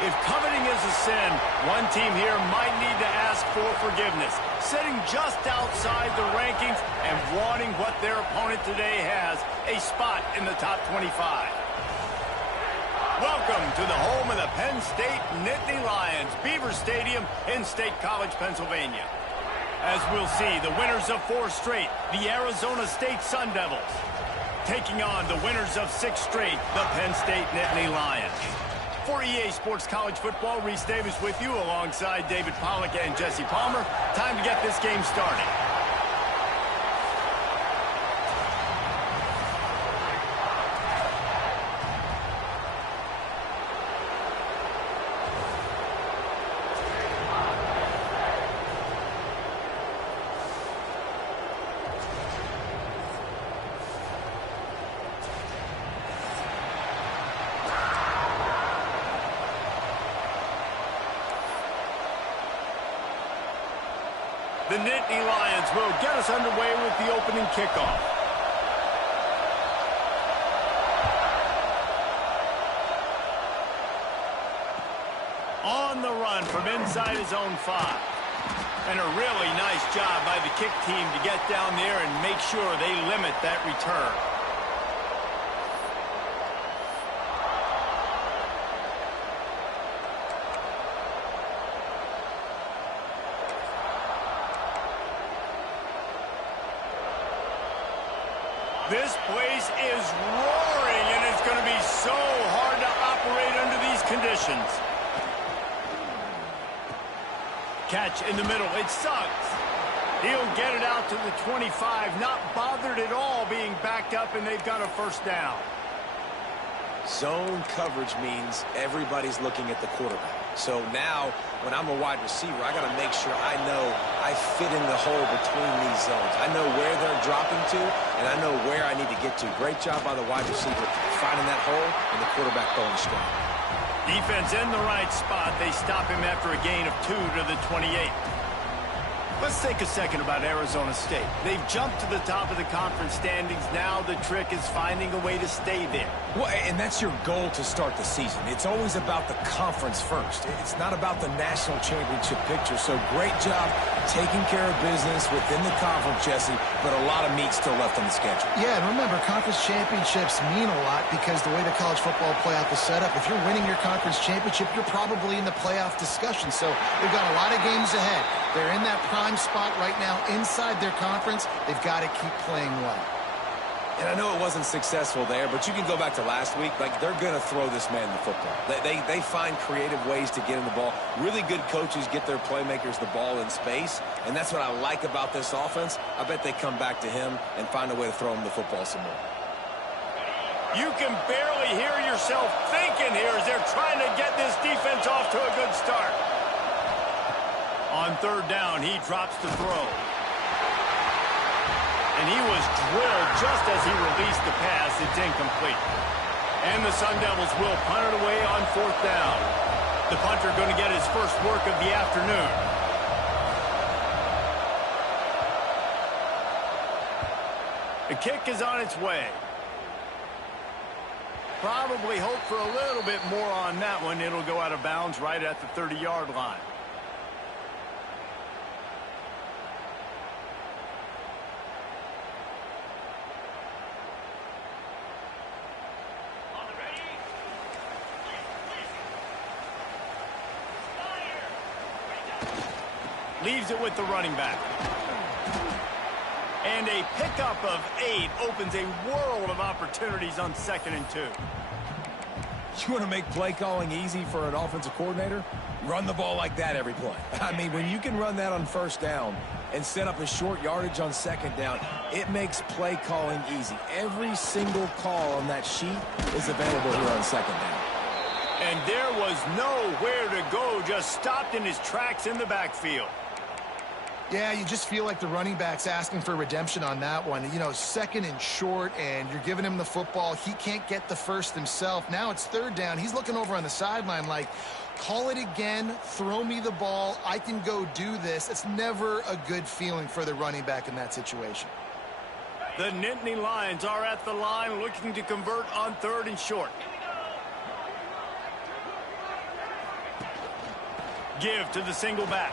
If coveting is a sin, one team here might need to ask for forgiveness, sitting just outside the rankings and wanting what their opponent today has, a spot in the top 25. Welcome to the home of the Penn State Nittany Lions, Beaver Stadium in State College, Pennsylvania. As we'll see, the winners of 4 straight, the Arizona State Sun Devils, taking on the winners of 6 straight, the Penn State Nittany Lions. For EA Sports College Football, Reese Davis with you alongside David Pollack and Jesse Palmer. Time to get this game started. The Nittany Lions will get us underway with the opening kickoff. On the run from inside his own 5. And a really nice job by the kick team to get down there and make sure they limit that return. This place is roaring, and it's going to be so hard to operate under these conditions. Catch in the middle. It sucks. He'll get it out to the 25, not bothered at all being backed up, and they've got a first down. Zone coverage means everybody's looking at the quarterback. So now, when I'm a wide receiver, I got to make sure I know I fit in the hole between these zones. I know where they're dropping to, and I know where I need to get to. Great job by the wide receiver finding that hole and the quarterback throwing strong. Defense in the right spot. They stop him after a gain of 2 to the 28. Let's take a second about Arizona State. They've jumped to the top of the conference standings. Now the trick is finding a way to stay there. Well, and that's your goal to start the season. It's always about the conference first. It's not about the national championship picture. So great job taking care of business within the conference, Jesse, but a lot of meat still left on the schedule. Yeah, and remember, conference championships mean a lot because the way the college football playoff is set up, if you're winning your conference championship, you're probably in the playoff discussion. So they've got a lot of games ahead. They're in that prime spot right now inside their conference. They've got to keep playing well. And I know it wasn't successful there, but you can go back to last week. Like, they're going to throw this man the football. They find creative ways to get him the ball. Really good coaches get their playmakers the ball in space, and that's what I like about this offense. I bet they come back to him and find a way to throw him the football some more. You can barely hear yourself thinking here as they're trying to get this defense off to a good start. On third down, he drops to throw. And he was drilled just as he released the pass. It's incomplete. And the Sun Devils will punt it away on fourth down. The punter going to get his first work of the afternoon. The kick is on its way. Probably hope for a little bit more on that one. It'll go out of bounds right at the 30-yard line. Leaves it with the running back. And a pickup of 8 opens a world of opportunities on 2nd and 2. You want to make play calling easy for an offensive coordinator? Run the ball like that every play. I mean, when you can run that on first down and set up a short yardage on second down, it makes play calling easy. Every single call on that sheet is available here on second down. And there was nowhere to go, just stopped in his tracks in the backfield. Yeah, you just feel like the running back's asking for redemption on that one. You know, 2nd and short, and you're giving him the football. He can't get the first himself. Now it's 3rd down. He's looking over on the sideline like, call it again, throw me the ball, I can go do this. It's never a good feeling for the running back in that situation. The Nittany Lions are at the line looking to convert on 3rd and short. Give to the single back.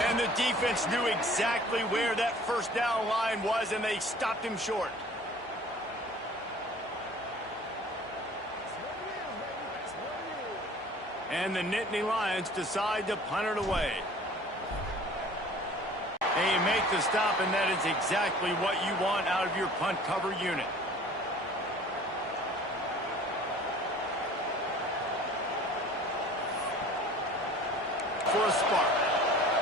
And the defense knew exactly where that first down line was, and they stopped him short. And the Nittany Lions decide to punt it away. They make the stop, and that is exactly what you want out of your punt cover unit. for a spark.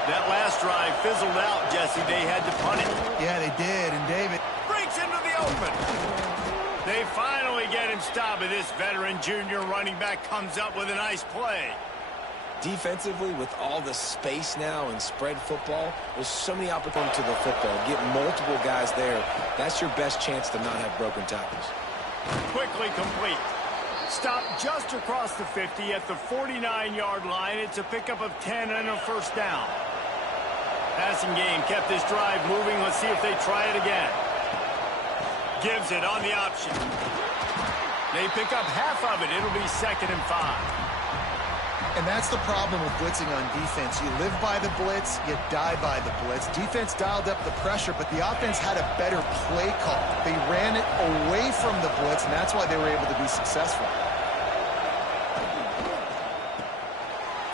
That last drive fizzled out, Jesse. They had to punt it. Yeah, they did, and David Breaks into the open. They finally get him stopped, and this veteran junior running back comes up with a nice play. Defensively, with all the space now and spread football, there's so many opportunities to the football. Get multiple guys there. That's your best chance to not have broken tackles. Quickly complete. Stop just across the 50 at the 49-yard line. It's a pickup of 10 and a first down. Passing game kept this drive moving. Let's see if they try it again. Gives it on the option. They pick up half of it. It'll be 2nd and 5. And that's the problem with blitzing on defense. You live by the blitz, you die by the blitz. Defense dialed up the pressure, but the offense had a better play call. They ran it away from the blitz, and that's why they were able to be successful.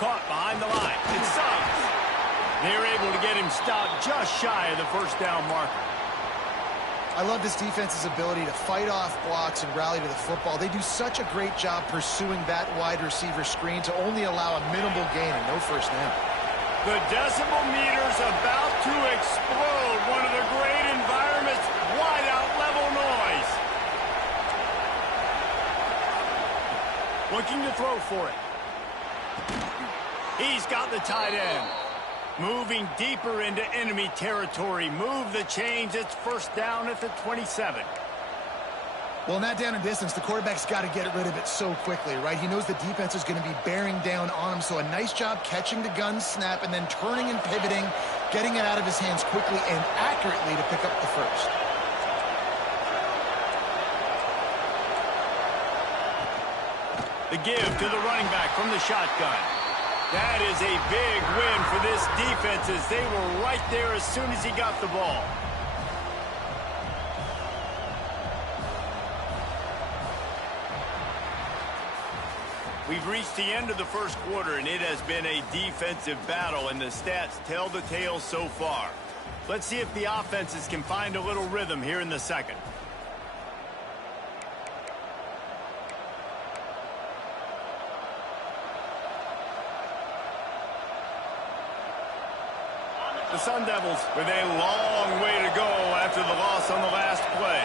Caught behind the line. It's Suggs. They're able to get him stopped just shy of the first down marker. I love this defense's ability to fight off blocks and rally to the football. They do such a great job pursuing that wide receiver screen to only allow a minimal gain and no first down. The decibel meter's about to explode. One of the great environments, wide out level noise. Looking to throw for it. He's got the tight end. Moving deeper into enemy territory. Move the chains. It's first down at the 27. Well, in that down and distance, the quarterback's got to get rid of it so quickly, right? He knows the defense is going to be bearing down on him, so a nice job catching the gun snap and then turning and pivoting, getting it out of his hands quickly and accurately to pick up the first. The give to the running back from the shotgun. That is a big win for this defense as they were right there as soon as he got the ball. We've reached the end of the first quarter, and it has been a defensive battle, and the stats tell the tale so far. Let's see if the offenses can find a little rhythm here in the second. The Sun Devils with a long way to go after the loss on the last play.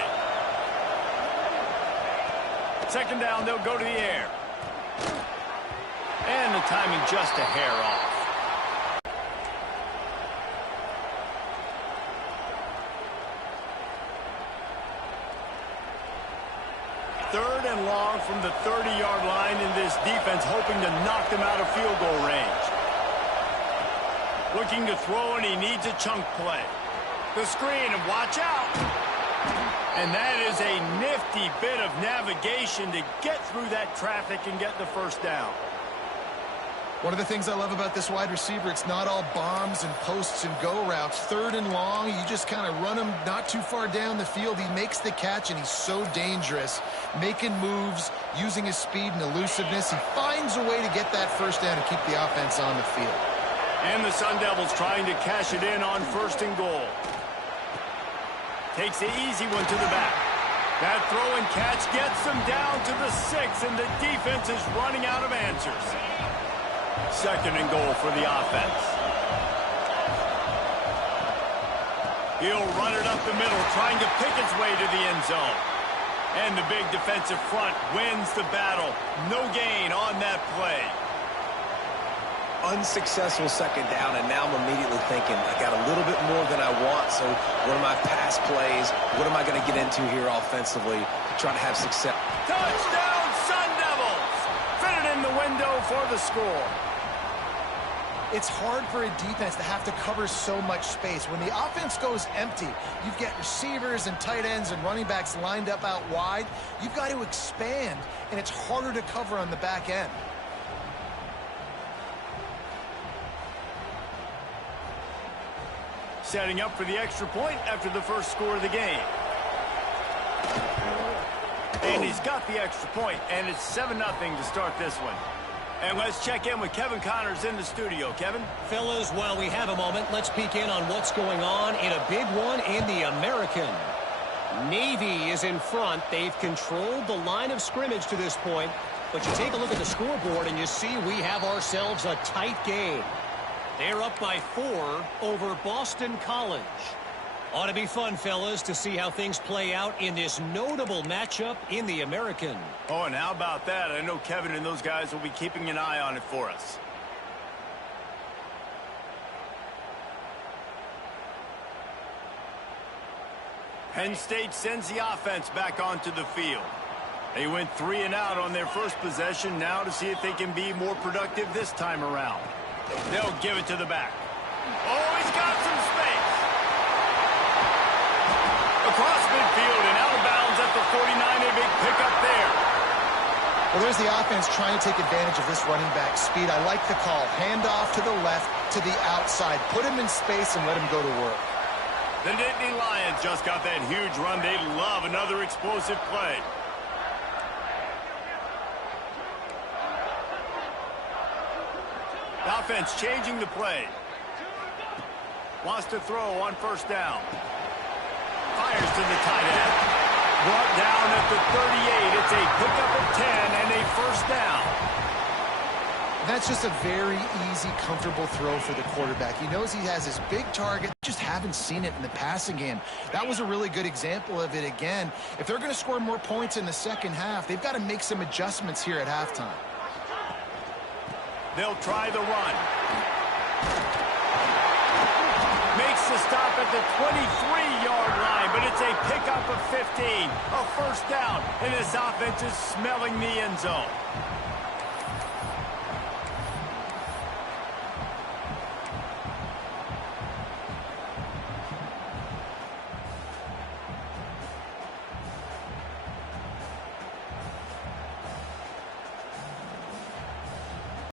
Second down, they'll go to the air. And the timing just a hair off. Third and long from the 30-yard line in this defense, hoping to knock them out of field goal range. Looking to throw, and he needs a chunk play. The screen, and watch out. And that is a nifty bit of navigation to get through that traffic and get the first down. One of the things I love about this wide receiver, it's not all bombs and posts and go routes. Third and long, you just kind of run him not too far down the field. He makes the catch, and he's so dangerous, making moves, using his speed and elusiveness. He finds a way to get that first down and keep the offense on the field. And the Sun Devils trying to cash it in on first and goal. Takes the easy one to the back. That throw and catch gets them down to the 6, and the defense is running out of answers. Second and goal for the offense. He'll run it up the middle, trying to pick his way to the end zone. And the big defensive front wins the battle. No gain on that play. Unsuccessful second down, and now I'm immediately thinking, I got a little bit more than I want, so what are my pass plays? What am I going to get into here offensively to try to have success? Touchdown, Sun Devils! Fit it in the window for the score. It's hard for a defense to have to cover so much space. When the offense goes empty, you've got receivers and tight ends and running backs lined up out wide. You've got to expand, and it's harder to cover on the back end. Setting up for the extra point after the first score of the game. And he's got the extra point, and it's 7-0 to start this one. And let's check in with Kevin Connors in the studio. Kevin? Fellas, while we have a moment, let's peek in on what's going on in a big one in the American. Navy is in front. They've controlled the line of scrimmage to this point. But you take a look at the scoreboard, and you see we have ourselves a tight game. They're up by 4 over Boston College. Ought to be fun, fellas, to see how things play out in this notable matchup in the American. Oh, and how about that? I know Kevin and those guys will be keeping an eye on it for us. Penn State sends the offense back onto the field. They went 3 and out on their first possession, now to see if they can be more productive this time around. They'll give it to the back. Oh, he's got some space. Across midfield and out of bounds at the 49, a big pickup there. Well, there's the offense trying to take advantage of this running back speed. I like the call. Hand off to the left, to the outside. Put him in space and let him go to work. The Nittany Lions just got that huge run. They love another explosive play. The offense changing the play. Wants to throw on first down. Fires to the tight end. Brought down at the 38. It's a pickup of 10 and a first down. That's just a very easy, comfortable throw for the quarterback. He knows he has his big target. Just haven't seen it in the passing game. That was a really good example of it again. If they're going to score more points in the second half, they've got to make some adjustments here at halftime. They'll try the run. Makes the stop at the 23-yard line, but it's a pickup of 15. A first down, and this offense is smelling the end zone.